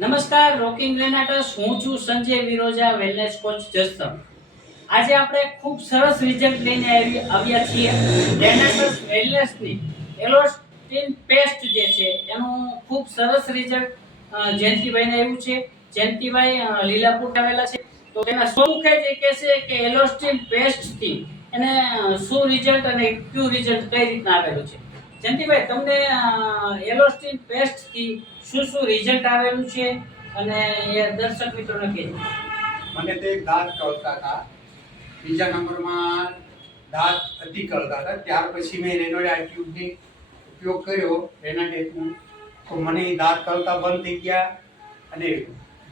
નમસ્કાર, રોકિંગ રેનાટસ. હું છું સંજય વિરોજા, વેલનેસ કોચ જસદણ. આજે આપણે ખૂબ સરસ રિઝલ્ટ લઈને આવ્યા છીએ. રેનાટસ વેલનેસની એલોસ્ટિન પેસ્ટ જે છે એનું ખૂબ સરસ રિઝલ્ટ જયંતિભાઈને આવ્યું છે. જયંતિભાઈ લીલાપુર આવેલા છે. તો તેના સ્વમુખે જ કહે છે કે એલોસ્ટિન પેસ્ટથી એને શું રિઝલ્ટ અને કયું રિઝલ્ટ કઈ રીતના આવેલું છે. જયંતિભાઈ, તમને એલોસ્ટિન પેસ્ટથી શું રિઝલ્ટ આવેલું છે અને એ દર્શક મિત્રોને કહેજો. મને તે દાંત કળતા હતા, બીજા નંબરમાં દાંત અતિ કળતા હતા. ત્યાર પછી મેં રેનોડા ટ્યુબની ઉપયોગ કર્યો, રેનાટેકનું, તો મને દાંત કળતા બંધ થઈ ગયા. અને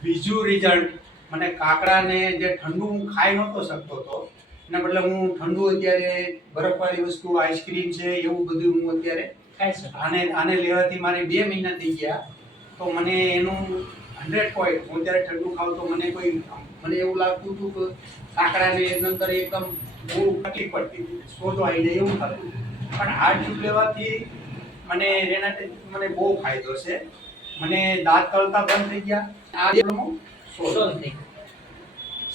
બીજું રિઝલ્ટ, મને કાકડાને જે ઠંડુ હું ખાઈ નહોતો શકતો હતો, એના બદલે હું ઠંડુ અત્યારે બરફવાળી વસ્તુ, આઈસ્ક્રીમ છે, એવું બધું હું અત્યારે ખાઈ શકું. આને લેવાથી મારે 2 મહિના થઈ ગયા. તો મને એનું 100% હું ત્યારે ઠંડુ ખાઉં તો મને એવું લાગતું હતું કે કાકડાને અંદર એકદમ બહુ તકલીફ પડતી હતી, સોજો આવી જાય એવું થતું. પણ આ ટ્યુબ લેવાથી મને મને બહુ ફાયદો છે. મને દાંત કળતા બંધ થઈ ગયા. આ પ્રોબ્લેમ સોલ્વ થઈ ગયો.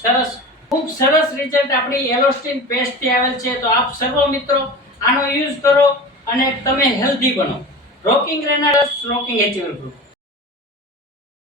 સરસ, ખૂબ સરસ રિઝલ્ટ આપણી એલોસ્ટિન પેસ્ટથી આવેલ છે. તો આપ સર્વ મિત્રો આનો યુઝ કરો અને તમે હેલ્ધી બનો. રોકિંગ રેનાટસ, રોકિંગ એચીવર ગ્રુપ.